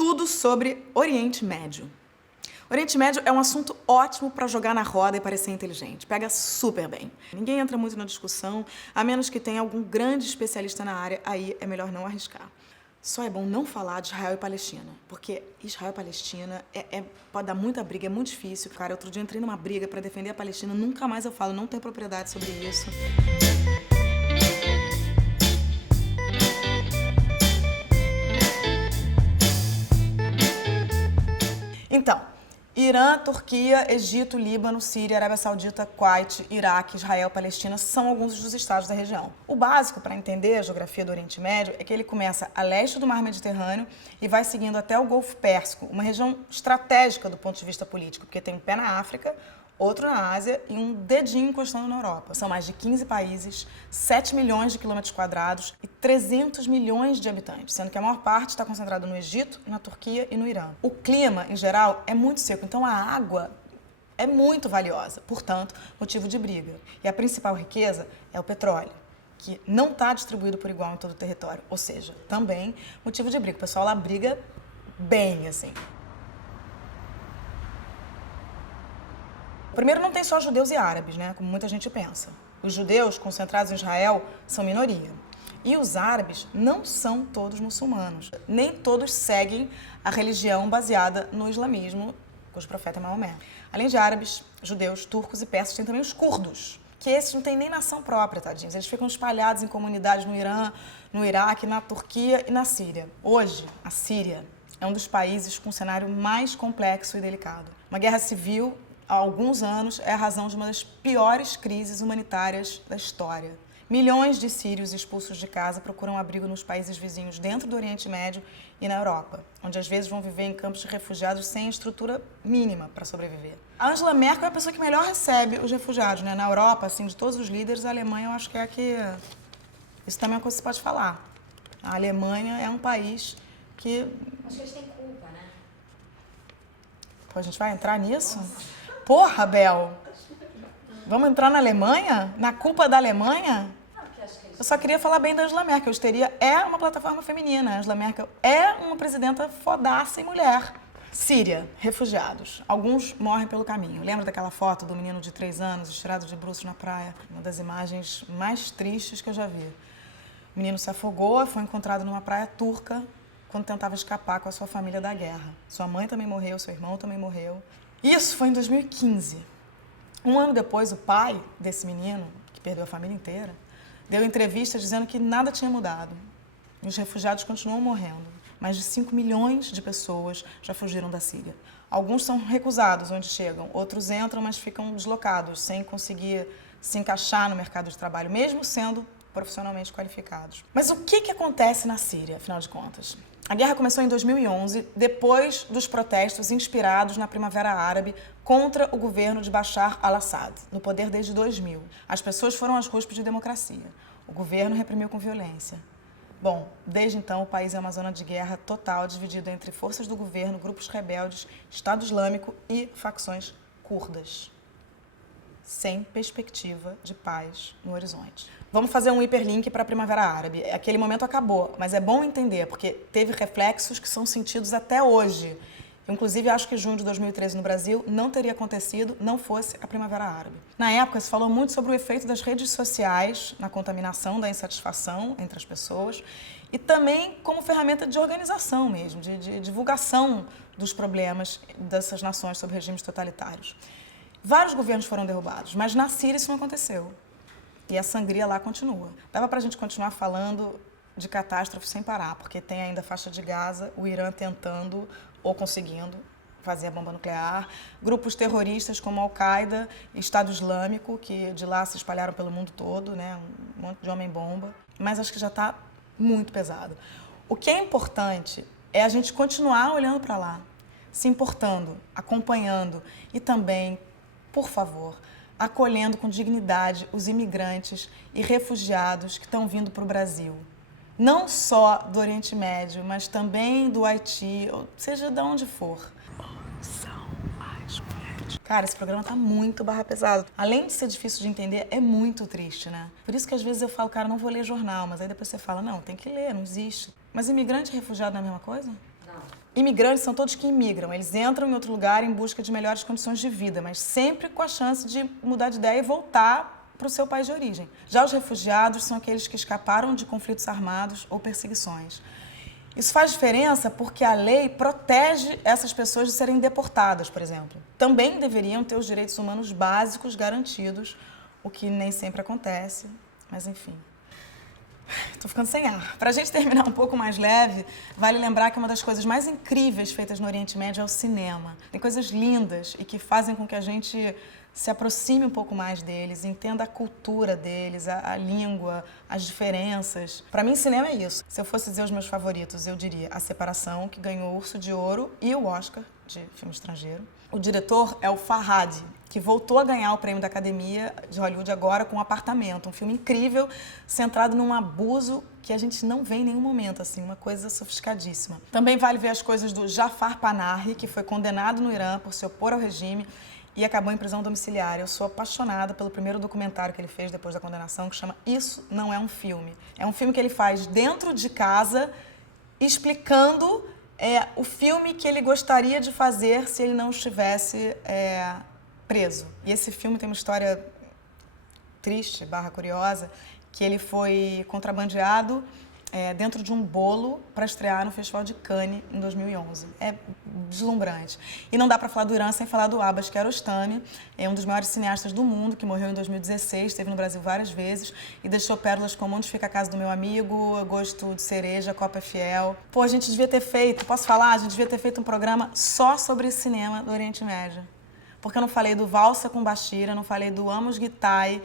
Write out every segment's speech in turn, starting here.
tudo sobre Oriente Médio. Oriente Médio é um assunto ótimo para jogar na roda e parecer inteligente. Pega super bem. Ninguém entra muito na discussão, a menos que tenha algum grande especialista na área, aí é melhor não arriscar. Só é bom não falar de Israel e Palestina, porque Israel e Palestina pode dar muita briga, é muito difícil. Cara, outro dia eu entrei numa briga para defender a Palestina, nunca mais eu falo, não tenho propriedade sobre isso. Então, Irã, Turquia, Egito, Líbano, Síria, Arábia Saudita, Kuwait, Iraque, Israel, Palestina são alguns dos estados da região. O básico para entender a geografia do Oriente Médio é que ele começa a leste do Mar Mediterrâneo e vai seguindo até o Golfo Pérsico, uma região estratégica do ponto de vista político, porque tem um pé na África, outro na Ásia e um dedinho encostando na Europa. São mais de 15 países, 7 milhões de quilômetros quadrados e 300 milhões de habitantes, sendo que a maior parte está concentrada no Egito, na Turquia e no Irã. O clima, em geral, é muito seco, então a água é muito valiosa, portanto, motivo de briga. E a principal riqueza é o petróleo, que não está distribuído por igual em todo o território, ou seja, também motivo de briga. O pessoal lá briga bem, assim. Primeiro, não tem só judeus e árabes, né, como muita gente pensa. Os judeus concentrados em Israel são minoria. E os árabes não são todos muçulmanos. Nem todos seguem a religião baseada no islamismo, cujo profeta é Maomé. Além de árabes, judeus, turcos e persas, tem também os curdos, que esses não têm nem nação própria, tadinhos. Eles ficam espalhados em comunidades no Irã, no Iraque, na Turquia e na Síria. Hoje, a Síria é um dos países com um cenário mais complexo e delicado. Uma guerra civil há alguns anos, é a razão de uma das piores crises humanitárias da história. Milhões de sírios expulsos de casa procuram abrigo nos países vizinhos dentro do Oriente Médio e na Europa, onde às vezes vão viver em campos de refugiados sem estrutura mínima para sobreviver. A Angela Merkel é a pessoa que melhor recebe os refugiados, né? Na Europa, assim, de todos os líderes, a Alemanha eu acho que é a que... Isso também é uma coisa que você pode falar. A Alemanha é um país que... Acho que eles têm culpa, né? Pô, a gente vai entrar nisso? Porra, Bel! Vamos entrar na Alemanha? Na culpa da Alemanha? Eu só queria falar bem da Angela Merkel. A Histeria é uma plataforma feminina. A Angela Merkel é uma presidenta fodaça e mulher. Síria, refugiados. Alguns morrem pelo caminho. Lembra daquela foto do menino de 3 anos estirado de bruços na praia? Uma das imagens mais tristes que eu já vi. O menino se afogou, foi encontrado numa praia turca quando tentava escapar com a sua família da guerra. Sua mãe também morreu, seu irmão também morreu. Isso foi em 2015. Um ano depois, o pai desse menino, que perdeu a família inteira, deu entrevista dizendo que nada tinha mudado. E os refugiados continuam morrendo. Mais de 5 milhões de pessoas já fugiram da Síria. Alguns são recusados onde chegam, outros entram, mas ficam deslocados, sem conseguir se encaixar no mercado de trabalho, mesmo sendo profissionalmente qualificados. Mas o que acontece na Síria, afinal de contas? A guerra começou em 2011, depois dos protestos inspirados na Primavera Árabe contra o governo de Bashar al-Assad, no poder desde 2000. As pessoas foram às ruas pedir democracia. O governo reprimiu com violência. Bom, desde então o país é uma zona de guerra total, dividido entre forças do governo, grupos rebeldes, Estado Islâmico e facções curdas, sem perspectiva de paz no horizonte. Vamos fazer um hiperlink para a Primavera Árabe. Aquele momento acabou, mas é bom entender, porque teve reflexos que são sentidos até hoje. Eu, inclusive, acho que junho de 2013 no Brasil não teria acontecido, não fosse a Primavera Árabe. Na época, se falou muito sobre o efeito das redes sociais na contaminação da insatisfação entre as pessoas e também como ferramenta de organização mesmo, de divulgação dos problemas dessas nações sob regimes totalitários. Vários governos foram derrubados, mas na Síria isso não aconteceu. E a sangria lá continua. Dava pra gente continuar falando de catástrofe sem parar, porque tem ainda a faixa de Gaza, o Irã tentando ou conseguindo fazer a bomba nuclear, grupos terroristas como Al-Qaeda e Estado Islâmico, que de lá se espalharam pelo mundo todo, né? Um monte de homem-bomba, mas acho que já está muito pesado. O que é importante é a gente continuar olhando para lá, se importando, acompanhando e também, por favor, acolhendo com dignidade os imigrantes e refugiados que estão vindo para o Brasil. Não só do Oriente Médio, mas também do Haiti, ou seja, de onde for. São mais mulheres. Cara, esse programa tá muito barra pesado. Além de ser difícil de entender, é muito triste, né? Por isso que às vezes eu falo, cara, não vou ler jornal, mas aí depois você fala, não, tem que ler, não existe. Mas imigrante e refugiado não é a mesma coisa? Não. Imigrantes são todos que imigram, eles entram em outro lugar em busca de melhores condições de vida, mas sempre com a chance de mudar de ideia e voltar para o seu país de origem. Já os refugiados são aqueles que escaparam de conflitos armados ou perseguições. Isso faz diferença porque a lei protege essas pessoas de serem deportadas, por exemplo. Também deveriam ter os direitos humanos básicos garantidos, o que nem sempre acontece, mas enfim. Tô ficando sem ar. Pra gente terminar um pouco mais leve, vale lembrar que uma das coisas mais incríveis feitas no Oriente Médio é o cinema. Tem coisas lindas e que fazem com que a gente se aproxime um pouco mais deles, entenda a cultura deles, a língua, as diferenças. Pra mim, cinema é isso. Se eu fosse dizer os meus favoritos, eu diria A Separação, que ganhou o Urso de Ouro e o Oscar de filme estrangeiro. O diretor é o Farhad, que voltou a ganhar o prêmio da Academia de Hollywood agora com Apartamento, um filme incrível, centrado num abuso que a gente não vê em nenhum momento, assim, uma coisa sofisticadíssima. Também vale ver as coisas do Jafar Panahi, que foi condenado no Irã por se opor ao regime e acabou em prisão domiciliar. Eu sou apaixonada pelo primeiro documentário que ele fez depois da condenação, que chama Isso Não É um Filme. É um filme que ele faz dentro de casa, explicando o filme que ele gostaria de fazer se ele não estivesse preso. E esse filme tem uma história triste, curiosa, que ele foi contrabandeado dentro de um bolo para estrear no Festival de Cannes em 2011. É deslumbrante. E não dá para falar do Irã sem falar do Abbas Kiarostami, é um dos maiores cineastas do mundo, que morreu em 2016, esteve no Brasil várias vezes e deixou pérolas como Onde Fica a Casa do Meu Amigo, Gosto de Cereja, Copa é Fiel. Pô, a gente devia ter feito, posso falar? A gente devia ter feito um programa só sobre cinema do Oriente Médio. Porque eu não falei do Valsa com Bashir, eu não falei do Amos Gitai,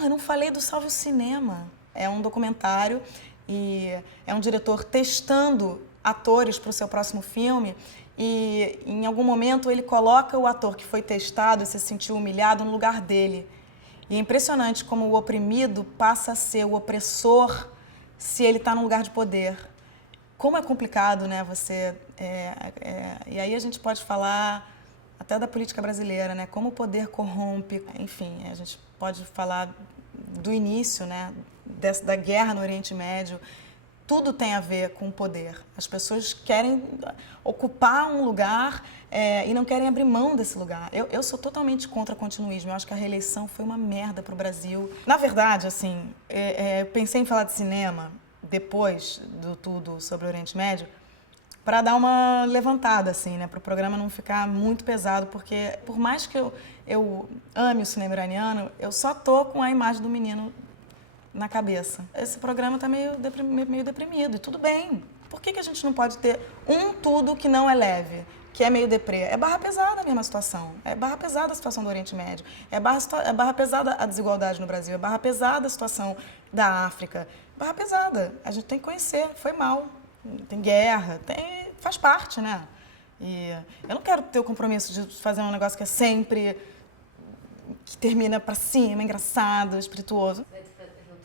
eu não falei do Salve o Cinema. É um documentário e é um diretor testando atores para o seu próximo filme e em algum momento ele coloca o ator que foi testado e se sentiu humilhado no lugar dele. E é impressionante como o oprimido passa a ser o opressor se ele está num lugar de poder. Como é complicado, né? E aí a gente pode falar até da política brasileira, né? Como o poder corrompe. Enfim, a gente pode falar do início, né? Da guerra no Oriente Médio. Tudo tem a ver com o poder. As pessoas querem ocupar um lugar e não querem abrir mão desse lugar. Eu sou totalmente contra o continuismo. Eu acho que a reeleição foi uma merda para o Brasil. Na verdade, assim, eu pensei em falar de cinema depois do tudo sobre o Oriente Médio para dar uma levantada, assim, né? Para o programa não ficar muito pesado, porque por mais que eu ame o cinema iraniano, eu só tô com a imagem do menino na cabeça. Esse programa tá meio deprimido, e tudo bem. Por que a gente não pode ter tudo que não é leve, que é meio deprê? É barra pesada a mesma situação. É barra pesada a situação do Oriente Médio. É barra pesada a desigualdade no Brasil. É barra pesada a situação da África. Barra pesada. A gente tem que conhecer. Foi mal. Tem guerra. Faz parte, né? E eu não quero ter o compromisso de fazer um negócio que é sempre... que termina pra cima, engraçado, espirituoso.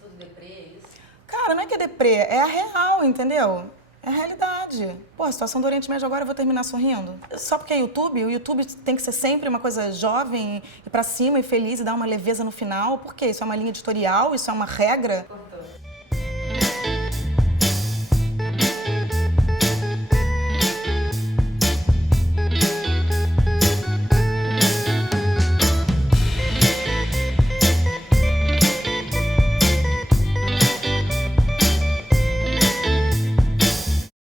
Tudo deprê, é isso? Cara, não é que é deprê, é a real, entendeu? É a realidade. Pô, a situação do Oriente Médio agora eu vou terminar sorrindo. Só porque é YouTube, o YouTube tem que ser sempre uma coisa jovem, e pra cima e feliz e dar uma leveza no final. Por quê? Isso é uma linha editorial? Isso é uma regra? Cortou.